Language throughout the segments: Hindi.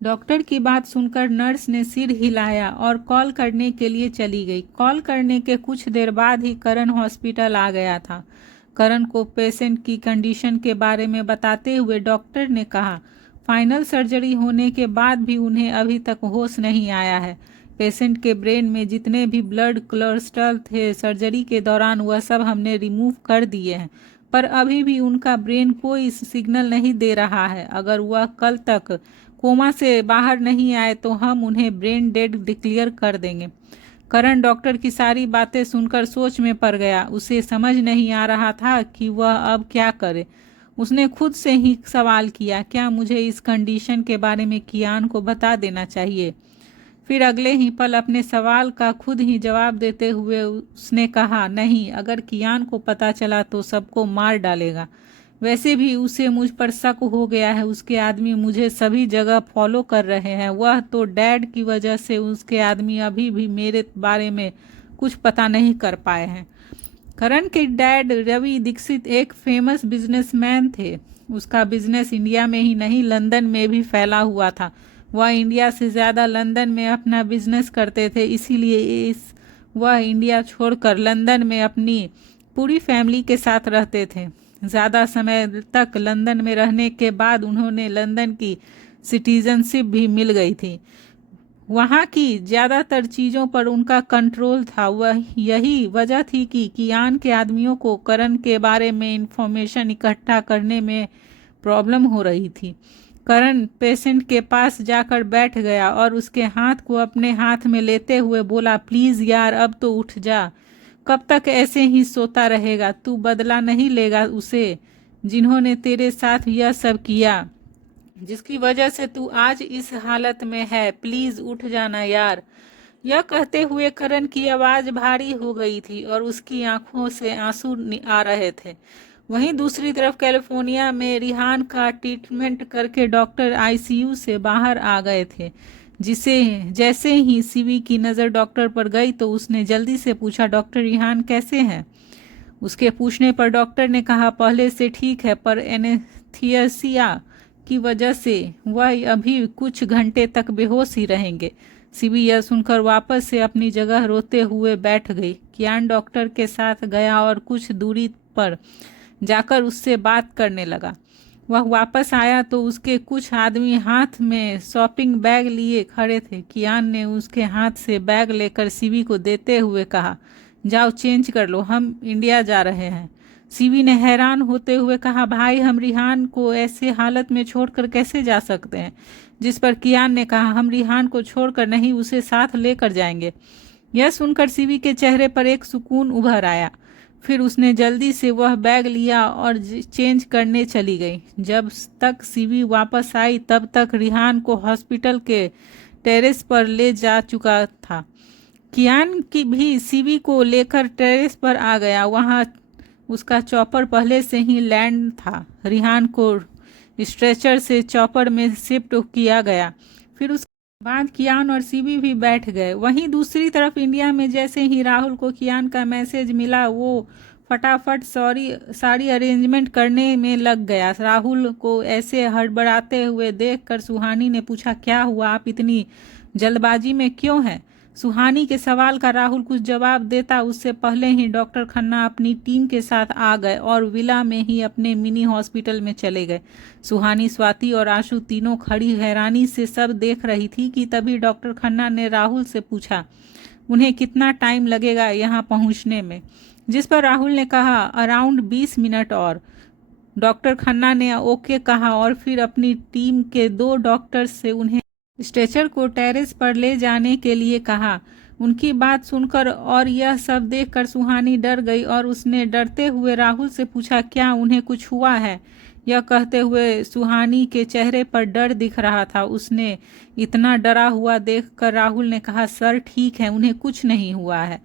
डॉक्टर की बात सुनकर नर्स ने सिर हिलाया और कॉल करने के लिए चली गई। कॉल करने के कुछ देर बाद ही करण हॉस्पिटल आ गया था। करण को पेशेंट की कंडीशन के बारे में बताते हुए डॉक्टर ने कहा, फाइनल सर्जरी होने के बाद भी उन्हें अभी तक होश नहीं आया है। पेशेंट के ब्रेन में जितने भी ब्लड क्लस्टर थे सर्जरी के दौरान वह सब हमने रिमूव कर दिए हैं, पर अभी भी उनका ब्रेन कोई सिग्नल नहीं दे रहा है। अगर वह कल तक कोमा से बाहर नहीं आए तो हम उन्हें ब्रेन डेड डिक्लेयर कर देंगे। करण डॉक्टर की सारी बातें सुनकर सोच में पड़ गया। उसे समझ नहीं आ रहा था कि वह अब क्या करे। उसने खुद से ही सवाल किया, क्या मुझे इस कंडीशन के बारे में कियान को बता देना चाहिए? फिर अगले ही पल अपने सवाल का खुद ही जवाब देते हुए उसने कहा, नहीं, अगर कियान को पता चला तो सबको मार डालेगा। वैसे भी उसे मुझ पर शक हो गया है। उसके आदमी मुझे सभी जगह फॉलो कर रहे हैं। वह तो डैड की वजह से उसके आदमी अभी भी मेरे बारे में कुछ पता नहीं कर पाए हैं। करण के डैड रवि दीक्षित एक फेमस बिजनेसमैन थे। उसका बिजनेस इंडिया में ही नहीं लंदन में भी फैला हुआ था। वह इंडिया से ज़्यादा लंदन में अपना बिजनेस करते थे, इसीलिए वह इंडिया छोड़कर लंदन में अपनी पूरी फैमिली के साथ रहते थे। ज़्यादा समय तक लंदन में रहने के बाद उन्होंने लंदन की सिटीजनशिप भी मिल गई थी। वहाँ की ज़्यादातर चीज़ों पर उनका कंट्रोल था। वह यही वजह थी कि कियान के आदमियों को करण के बारे में इंफॉर्मेशन इकट्ठा करने में प्रॉब्लम हो रही थी। करण पेशेंट के पास जाकर बैठ गया और उसके हाथ को अपने हाथ में लेते हुए बोला, प्लीज़ यार, अब तो उठ जा। कब तक ऐसे ही सोता रहेगा? तू बदला नहीं लेगा उसे जिन्होंने तेरे साथ यह सब किया, जिसकी वजह से तू आज इस हालत में है। प्लीज उठ जाना यार। यह कहते हुए करण की आवाज भारी हो गई थी और उसकी आंखों से आंसू आ रहे थे। वहीं दूसरी तरफ कैलिफोर्निया में रिहान का ट्रीटमेंट करके डॉक्टर आईसीयू से बाहर आ गए थे। जिसे जैसे ही सीवी की नज़र डॉक्टर पर गई तो उसने जल्दी से पूछा, डॉक्टर रिहान कैसे हैं? उसके पूछने पर डॉक्टर ने कहा, पहले से ठीक है, पर एनेस्थीसिया की वजह से वह अभी कुछ घंटे तक बेहोश ही रहेंगे। सीबी यह सुनकर वापस से अपनी जगह रोते हुए बैठ गई। कियान डॉक्टर के साथ गया और कुछ दूरी पर जाकर उससे बात करने लगा। वह वापस आया तो उसके कुछ आदमी हाथ में शॉपिंग बैग लिए खड़े थे। कियान ने उसके हाथ से बैग लेकर सीवी को देते हुए कहा, जाओ चेंज कर लो, हम इंडिया जा रहे हैं। सीवी ने हैरान होते हुए कहा, भाई, हम रिहान को ऐसे हालत में छोड़कर कैसे जा सकते हैं? जिस पर कियान ने कहा, हम रिहान को छोड़कर नहीं, उसे साथ लेकर जाएंगे। यह सुनकर सीवी के चेहरे पर एक सुकून उभर आया। फिर उसने जल्दी से वह बैग लिया और चेंज करने चली गई। जब तक सीवी वापस आई तब तक रिहान को हॉस्पिटल के टेरेस पर ले जा चुका था। कियान की भी सीवी को लेकर टेरेस पर आ गया। वहां उसका चॉपर पहले से ही लैंड था। रिहान को स्ट्रेचर से चॉपर में शिफ्ट किया गया। फिर उसके बाद कियान और सीवी भी बैठ गए। वहीं दूसरी तरफ इंडिया में जैसे ही राहुल को कियान का मैसेज मिला वो फटाफट सारी अरेंजमेंट करने में लग गया। राहुल को ऐसे हड़बड़ाते हुए देखकर सुहानी ने पूछा, क्या हुआ, आप इतनी जल्दबाजी में क्यों हैं? सुहानी के सवाल का राहुल कुछ जवाब देता उससे पहले ही डॉक्टर खन्ना अपनी टीम के साथ आ गए और विला में ही अपने मिनी हॉस्पिटल में चले गए। सुहानी, स्वाति और आशु तीनों खड़ी हैरानी से सब देख रही थी कि तभी डॉक्टर खन्ना ने राहुल से पूछा, उन्हें कितना टाइम लगेगा यहाँ पहुँचने में? जिस पर राहुल ने कहा, अराउंड 20 मिनट और। डॉक्टर खन्ना ने ओके कहा और फिर अपनी टीम के 2 डॉक्टर से उन्हें स्ट्रेचर को टेरेस पर ले जाने के लिए कहा। उनकी बात सुनकर और यह सब देखकर सुहानी डर गई और उसने डरते हुए राहुल से पूछा, क्या उन्हें कुछ हुआ है? यह कहते हुए सुहानी के चेहरे पर डर दिख रहा था। उसने इतना डरा हुआ देखकर राहुल ने कहा, सर ठीक है, उन्हें कुछ नहीं हुआ है।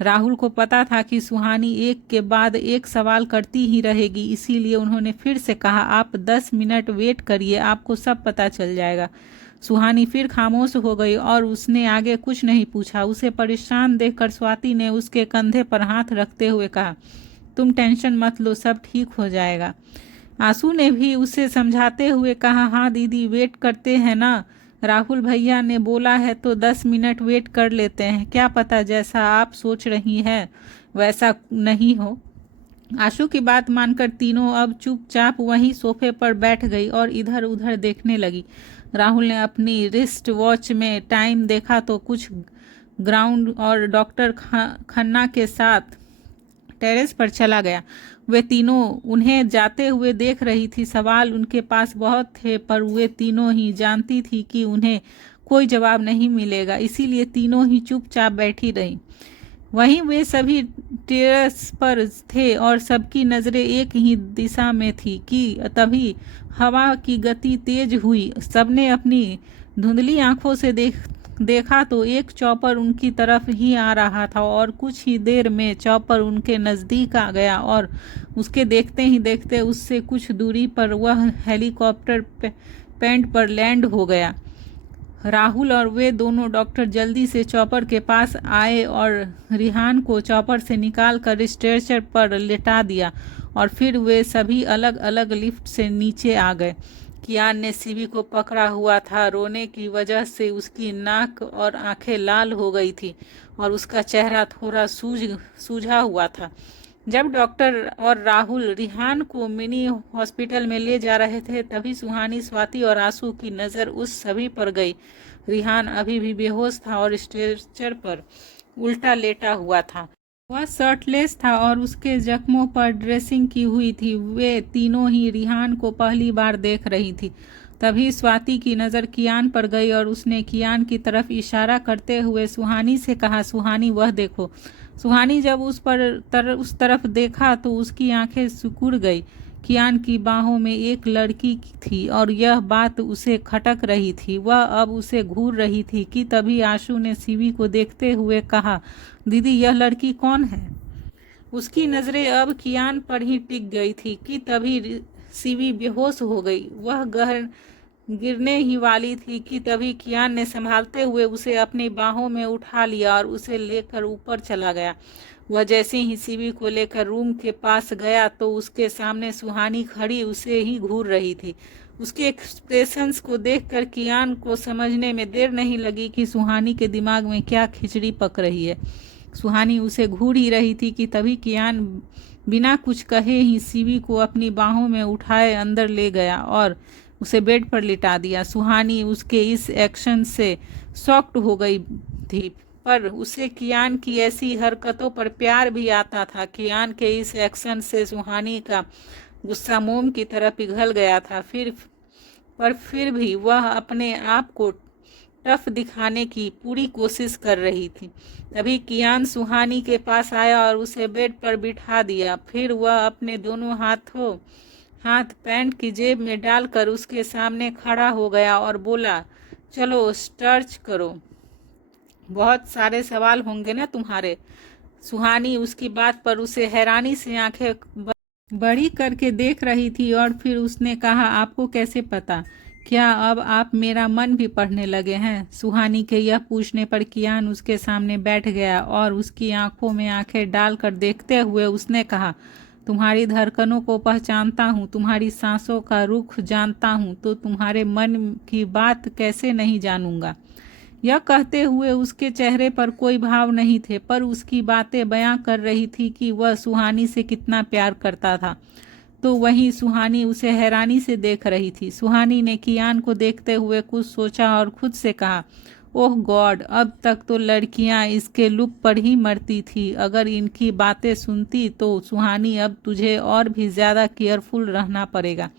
राहुल को पता था कि सुहानी एक के बाद एक सवाल करती ही रहेगी, इसीलिए उन्होंने फिर से कहा, आप 10 मिनट वेट करिए, आपको सब पता चल जाएगा। सुहानी फिर खामोश हो गई और उसने आगे कुछ नहीं पूछा। उसे परेशान देखकर स्वाति ने उसके कंधे पर हाथ रखते हुए कहा, तुम टेंशन मत लो, सब ठीक हो जाएगा। आंसू ने भी उसे समझाते हुए कहा, हाँ दीदी, वेट करते हैं ना, राहुल भैया ने बोला है तो 10 मिनट वेट कर लेते हैं, क्या पता जैसा आप सोच रही हैं वैसा नहीं हो। आशु की बात मानकर तीनों अब चुपचाप वहीं सोफे पर बैठ गई और इधर उधर देखने लगी। राहुल ने अपनी रिस्ट वॉच में टाइम देखा तो कुछ ग्राउंड और डॉक्टर खन्ना के साथ टेरेस पर चला गया। वे तीनों उन्हें जाते हुए देख रही थी। सवाल उनके पास बहुत थे पर वे तीनों ही जानती थी कि उन्हें कोई जवाब नहीं मिलेगा, इसीलिए तीनों ही चुपचाप बैठी रहीं। वहीं वे सभी टेरेस पर थे और सबकी नज़रें एक ही दिशा में थी कि तभी हवा की गति तेज हुई। सबने अपनी धुंधली आंखों से देखा तो एक चॉपर उनकी तरफ ही आ रहा था और कुछ ही देर में चॉपर उनके नज़दीक आ गया और उसके देखते ही देखते उससे कुछ दूरी पर वह हेलीकॉप्टर पैंट पर लैंड हो गया। राहुल और वे दोनों डॉक्टर जल्दी से चॉपर के पास आए और रिहान को चॉपर से निकालकर स्ट्रेचर पर लेटा दिया और फिर वे सभी अलग अलग लिफ्ट से नीचे आ गए। कियान ने सीवी को पकड़ा हुआ था। रोने की वजह से उसकी नाक और आंखें लाल हो गई थी और उसका चेहरा थोड़ा सूझा हुआ था। जब डॉक्टर और राहुल रिहान को मिनी हॉस्पिटल में ले जा रहे थे तभी सुहानी, स्वाति और आंसू की नज़र उस सभी पर गई। रिहान अभी भी बेहोश था और स्ट्रेचर पर उल्टा लेटा हुआ था। वह शर्टलेस था और उसके जख्मों पर ड्रेसिंग की हुई थी। वे तीनों ही रिहान को पहली बार देख रही थी। तभी स्वाति की नज़र कियान पर गई और उसने कियान की तरफ इशारा करते हुए सुहानी से कहा, सुहानी वह देखो। सुहानी जब उस तरफ देखा तो उसकी आंखें सिकुड़ गई। कियान की बाहों में एक लड़की थी और यह बात उसे खटक रही थी। वह अब उसे घूर रही थी कि तभी आशु ने सीवी को देखते हुए कहा, दीदी यह लड़की कौन है। उसकी नज़रें अब कियान पर ही टिक गई थी कि तभी सीवी बेहोश हो गई। वह गिरने ही वाली थी कि तभी कियान ने संभालते हुए उसे अपनी बाहों में उठा लिया और उसे लेकर ऊपर चला गया। वह जैसे ही सीवी को लेकर रूम के पास गया तो उसके सामने सुहानी खड़ी उसे ही घूर रही थी। उसके एक्सप्रेशंस को देखकर कियान को समझने में देर नहीं लगी कि सुहानी के दिमाग में क्या खिचड़ी पक रही है। सुहानी उसे घूर ही रही थी कि तभी कियान बिना कुछ कहे ही सीवी को अपनी बाहों में उठाए अंदर ले गया और उसे बेड पर लिटा दिया। सुहानी उसके इस एक्शन से शॉक्ड हो गई थी पर उसे कियान की ऐसी हरकतों पर प्यार भी आता था। कियान के इस एक्शन से सुहानी का गुस्सा मोम की तरह पिघल गया था। फिर भी वह अपने आप को टफ दिखाने की पूरी कोशिश कर रही थी। तभी कियान सुहानी के पास आया और उसे बेड पर बिठा दिया। फिर वह अपने दोनों हाथ पैंट की जेब में डालकर उसके सामने खड़ा हो गया और बोला, चलो स्ट्रेच करो, बहुत सारे सवाल होंगे ना तुम्हारे। सुहानी उसकी बात पर उसे हैरानी से आंखें बड़ी करके देख रही थी और फिर उसने कहा, आपको कैसे पता? क्या अब आप मेरा मन भी पढ़ने लगे हैं? सुहानी के यह पूछने पर कियान उसके सामने बैठ गया और उसकी आंखों में आंखें डालकर देखते हुए उसने कहा, तुम्हारी धड़कनों को पहचानता हूँ, तुम्हारी सांसों का रुख जानता हूँ, तो तुम्हारे मन की बात कैसे नहीं जानूंगा। यह कहते हुए उसके चेहरे पर कोई भाव नहीं थे पर उसकी बातें बयां कर रही थी कि वह सुहानी से कितना प्यार करता था। तो वहीं सुहानी उसे हैरानी से देख रही थी। सुहानी ने कियान को देखते हुए कुछ सोचा और खुद से कहा, ओह गॉड, अब तक तो लड़कियां इसके लुक पर ही मरती थी। अगर इनकी बातें सुनती तो सुहानी अब तुझे और भी ज़्यादा केयरफुल रहना पड़ेगा।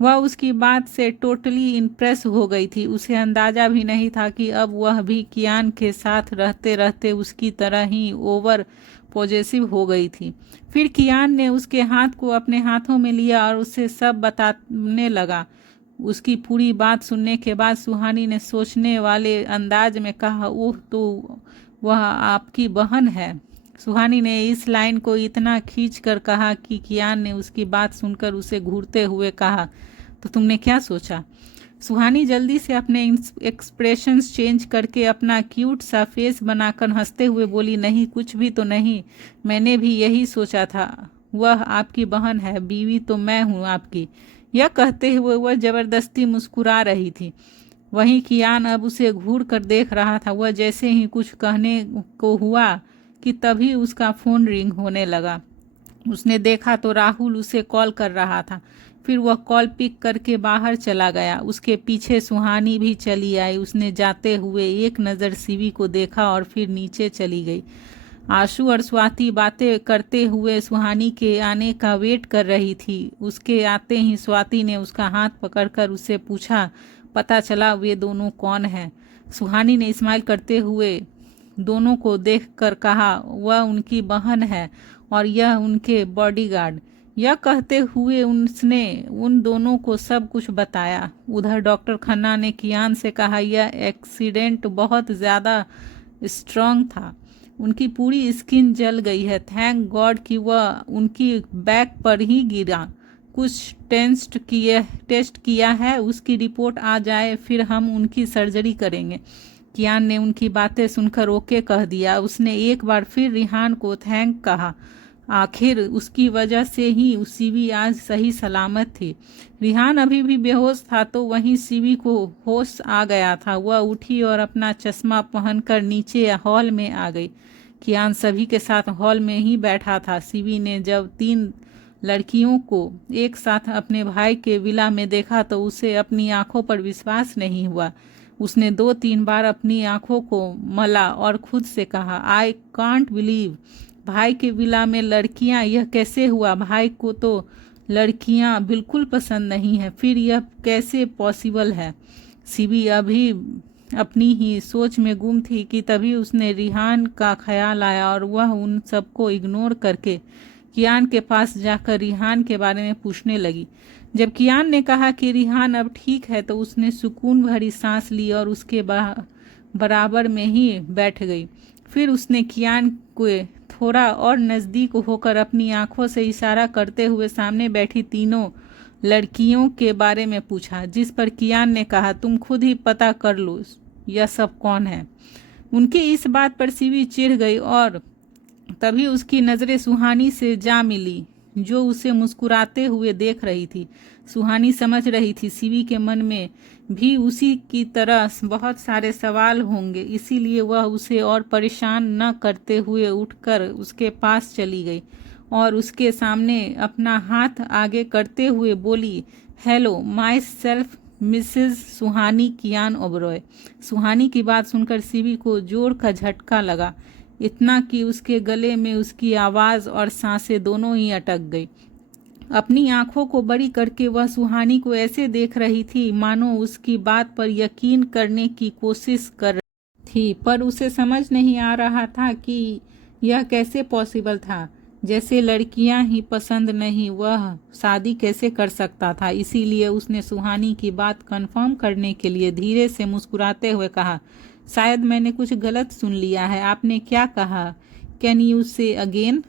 वह उसकी बात से टोटली इम्प्रेस हो गई थी। उसे अंदाज़ा भी नहीं था कि अब वह भी कियान के साथ रहते रहते उसकी तरह ही ओवर पॉजेसिव हो गई थी। फिर कियान ने उसके हाथ को अपने हाथों में लिया और उसे सब बताने लगा। उसकी पूरी बात सुनने के बाद सुहानी ने सोचने वाले अंदाज में कहा, ओह तो वह आपकी बहन है। सुहानी ने इस लाइन को इतना खींच कर कहा कि कियान ने उसकी बात सुनकर उसे घूरते हुए कहा, तो तुमने क्या सोचा? सुहानी जल्दी से अपने एक्सप्रेशंस चेंज करके अपना क्यूट सा फेस बनाकर हंसते हुए बोली, नहीं कुछ भी तो नहीं, मैंने भी यही सोचा था। वह आपकी बहन है, बीवी तो मैं हूँ आपकी। यह कहते हुए वह जबरदस्ती मुस्कुरा रही थी। वहीं कियान अब उसे घूर कर देख रहा था। वह जैसे ही कुछ कहने को हुआ कि तभी उसका फ़ोन रिंग होने लगा। उसने देखा तो राहुल उसे कॉल कर रहा था। फिर वह कॉल पिक करके बाहर चला गया। उसके पीछे सुहानी भी चली आई। उसने जाते हुए एक नज़र शिवी को देखा और फिर नीचे चली गई। आशु और स्वाति बातें करते हुए सुहानी के आने का वेट कर रही थी। उसके आते ही स्वाति ने उसका हाथ पकड़कर उससे पूछा, पता चला वे दोनों कौन हैं? सुहानी ने स्माइल करते हुए दोनों को देखकर कहा, वह उनकी बहन है और यह उनके बॉडीगार्ड। यह कहते हुए उसने उन दोनों को सब कुछ बताया। उधर डॉक्टर खन्ना ने कियान से कहा, यह एक्सीडेंट बहुत ज़्यादा स्ट्रांग था। उनकी पूरी स्किन जल गई है। थैंक गॉड कि वह उनकी बैक पर ही गिरा। कुछ टेस्ट किया है, उसकी रिपोर्ट आ जाए फिर हम उनकी सर्जरी करेंगे। कियान ने उनकी बातें सुनकर ओके कह दिया। उसने एक बार फिर रिहान को थैंक कहा। आखिर उसकी वजह से ही शिवी आज सही सलामत थी। रिहान अभी भी बेहोश था तो वहीं शिवी को होश आ गया था। वह उठी और अपना चश्मा पहनकर नीचे हॉल में आ गई। कियान सभी के साथ हॉल में ही बैठा था। शिवी ने जब 3 लड़कियों को एक साथ अपने भाई के विला में देखा तो उसे अपनी आंखों पर विश्वास नहीं हुआ। उसने 2-3 बार अपनी आंखों को मला और खुद से कहा, आई कांट बिलीव, भाई के विला में लड़कियां, यह कैसे हुआ? भाई को तो लड़कियां बिल्कुल पसंद नहीं है, फिर यह कैसे पॉसिबल है? शिवी अभी अपनी ही सोच में गुम थी कि तभी उसने रिहान का ख्याल आया और वह उन सबको इग्नोर करके कियान के पास जाकर रिहान के बारे में पूछने लगी। जब कियान ने कहा कि रिहान अब ठीक है तो उसने सुकून भरी सांस ली और उसके बराबर में ही बैठ गई। फिर उसने कियान को थोड़ा और नज़दीक होकर अपनी आंखों से इशारा करते हुए सामने बैठी तीनों लड़कियों के बारे में पूछा, जिस पर कियान ने कहा, तुम खुद ही पता कर लो यह सब कौन है। उनकी इस बात पर शिवी चिढ़ गई और तभी उसकी नज़रें सुहानी से जा मिली जो उसे मुस्कुराते हुए देख रही थी। सुहानी समझ रही थी शिवी के मन में भी उसी की तरह बहुत सारे सवाल होंगे, इसीलिए वह उसे और परेशान न करते हुए उठकर उसके पास चली गई और उसके सामने अपना हाथ आगे करते हुए बोली, हेलो, माई सेल्फ मिसेस सुहानी कियान ओबरॉय। सुहानी की बात सुनकर शिवी को जोर का झटका लगा, इतना कि उसके गले में उसकी आवाज़ और सांसें दोनों ही अटक गई। अपनी आंखों को बड़ी करके वह सुहानी को ऐसे देख रही थी मानो उसकी बात पर यकीन करने की कोशिश कर रही थी, पर उसे समझ नहीं आ रहा था कि यह कैसे पॉसिबल था। जैसे लड़कियां ही पसंद नहीं, वह शादी कैसे कर सकता था। इसीलिए उसने सुहानी की बात कंफर्म करने के लिए धीरे से मुस्कुराते हुए कहा, शायद मैंने कुछ गलत सुन लिया है, आपने क्या कहा? कैन यू से अगेन?